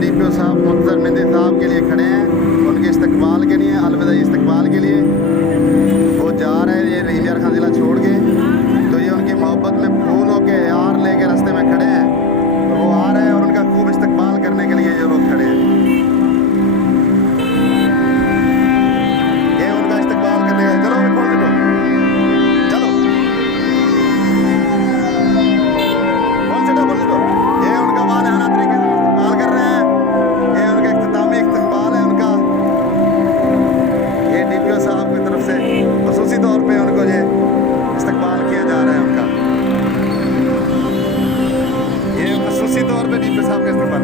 DPO साहब मुख्तर मेहंदी साहब के लिए खड़े हैं, उनके इस्तकबाल के लिए, अलविदाई इस्तकबाल के लिए। वो जा रहे हैं ये यार खान ज़िला छोड़ के, तो ये उनकी मोहब्बत में फूलों के यार लेके रास्ते में खड़े हैं, तो वो आ रहे हैं और उनका खूब इस्तकबाल करने के लिए ये लोग खड़े हैं। ये उनका इस्तकबाल करने का, चलो कौन से चलो कौन से ये उनका वालिहाना तरीके से इस्तकबाल कर रहे हैं। ये उनका इख्तितामी इस्तकबाल है उनका, ये डीपीओ साहब की तरफ से खुसूसी तौर पे उनको ये इस्तकबाल किया जा रहा है उनका। ये खुसूसी तौर पे डीपीओ साहब का इस्तकबाल